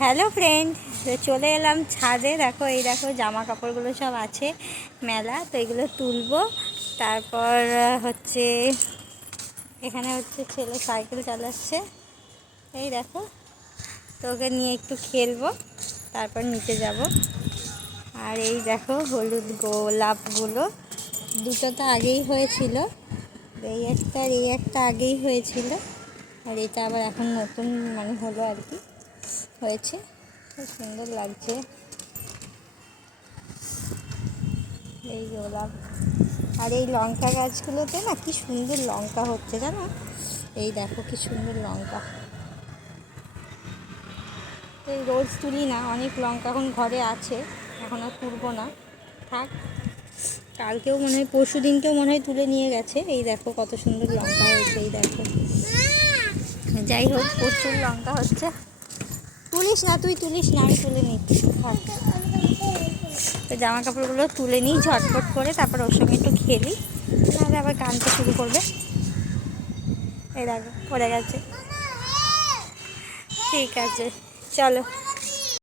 Hello friend, চলে এলাম ছাদে। দেখো, এই দেখো জামা কাপড়গুলো সব আছে মেলা, তো এগুলো তুলবো। তারপর হচ্ছে এখানে হচ্ছে ছেলে সাইকেল চালাচ্ছে, এই দেখো। তো ওকে নিয়ে একটু খেলবো, তারপর নিচে যাব। আর এই দেখো হলুদ গোলাপগুলো, দুটো তো আগেই হয়েছিল, এই একটা আর এই একটা আগেই হয়েছিল, আর এটা আবার এখন নতুন মানে হলো আর কি, হয়েছে। খুব সুন্দর লাগছে এই গোলাপ। আর এই লঙ্কা গাছগুলোতে না কি সুন্দর লঙ্কা হচ্ছে জানো, এই দেখো কি সুন্দর লঙ্কা। এই রোজ তুলি না, অনেক লঙ্কা এখন ঘরে আছে, এখন আর তুলবো না, থাক। কালকেও মনে হয়, পরশু দিনকেও মনে হয় তুলে নিয়ে গেছে। এই দেখো কত সুন্দর লঙ্কা হয়েছে, এই দেখো। যাই হোক, প্রচুর লঙ্কা হচ্ছে। তুলিস না, তুই তুলিস না, আমি তুলে নিচ্ছি, থাক। তো জামা কাপড়গুলো তুলে নিই ঝটপট করে, তারপর ওর সঙ্গে একটু খেলি, নাহলে আবার কাঁদতে শুরু করবে। এই দেখো পড়ে গেছে। ঠিক আছে, চলো।